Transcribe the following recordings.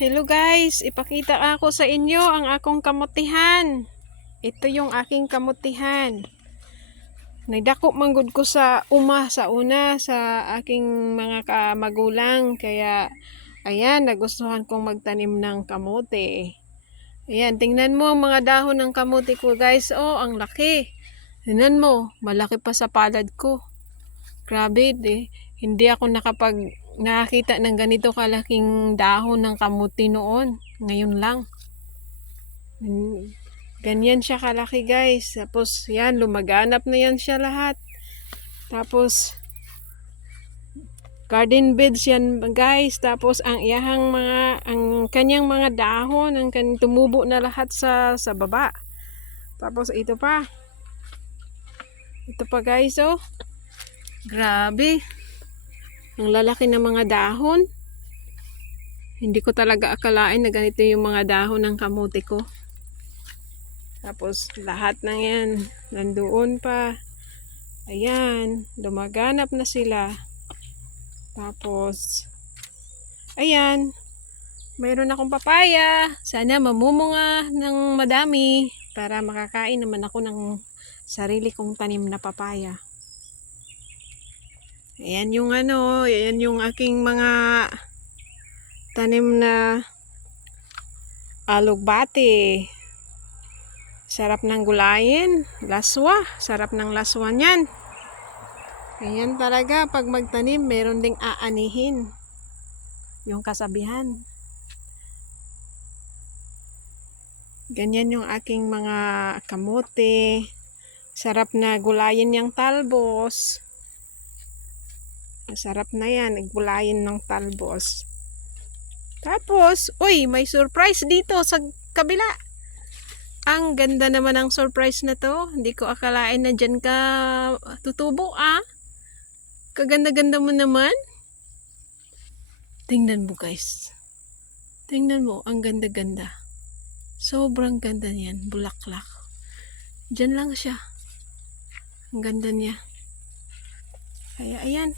Hello guys, ipakita ako sa inyo ang akong kamutihan. Ito yung aking kamutihan. Nagdako manggod ko sa uma sa una sa aking mga kamagulang kaya ayan nagustuhan kong magtanim ng kamote. Ayan, tingnan mo ang mga dahon ng kamote ko guys. Oh, ang laki. Tingnan mo, malaki pa sa palad ko. Grabe, eh. hindi ako nakapag nakakita ng ganito kalaking dahon ng kamuti noon. Ngayon lang. Ganyan siya kalaki guys. Tapos yan, lumaganap na yan siya lahat. Tapos garden beds yan guys. Tapos ang iyahang mga, ang kanyang mga dahon, ang kan tumubo na lahat sa, sa baba. Tapos ito pa. Ito pa guys oh. Grabe. Ang lalaki ng mga dahon. Hindi ko talaga akalain na ganito yung mga dahon ng kamote ko. Tapos lahat ng yan nandoon pa. Ayan, lumaganap na sila. Tapos ayan, mayroon akong papaya. Sana mamumunga ng madami para makakain naman ako ng sarili kong tanim na papaya. Ayan yung ano, ayan yung aking mga tanim na alugbati. Sarap ng gulayin, laswa, sarap ng laswa niyan. Ayan talaga, pag magtanim, meron ding aanihin. Yung kasabihan. Ganyan yung aking mga kamote. Sarap na gulayin yung talbos. Masarap na yan, gulayin ng talbos. Tapos, uy, may surprise dito sa kabila. Ang ganda naman ng surprise na to. Hindi ko akalain na dyan ka tutubo ah. Kaganda-ganda mo naman. Tingnan mo guys. Tingnan mo, ang ganda-ganda. Sobrang ganda niyan, bulaklak. Diyan lang siya. Ang ganda niya. Kaya ayan,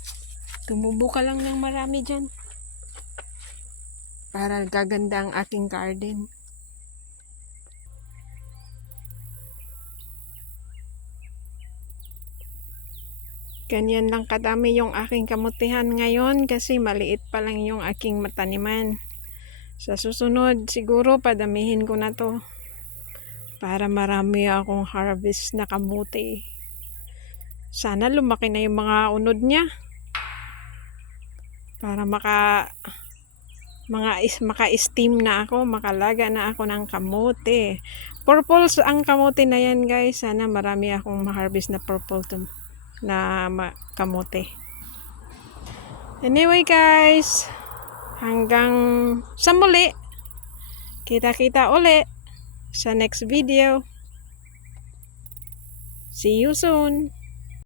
tumubo lang ng marami dyan. Para gaganda ang aking garden. Ganyan lang kadami yung aking kamutihan ngayon kasi maliit pa lang yung aking mataniman. Sa susunod, siguro padamihin ko na to para marami akong harvest na kamuti. Sana lumaki na yung mga unod niya para maka mga is, maka-steam na ako, makalaga na ako ng kamote. Purple ang kamote na yan guys. Sana marami akong ma-harvest na purple to, na kamote. Anyway guys, hanggang sa muli. Kita-kita uli sa next video. See you soon.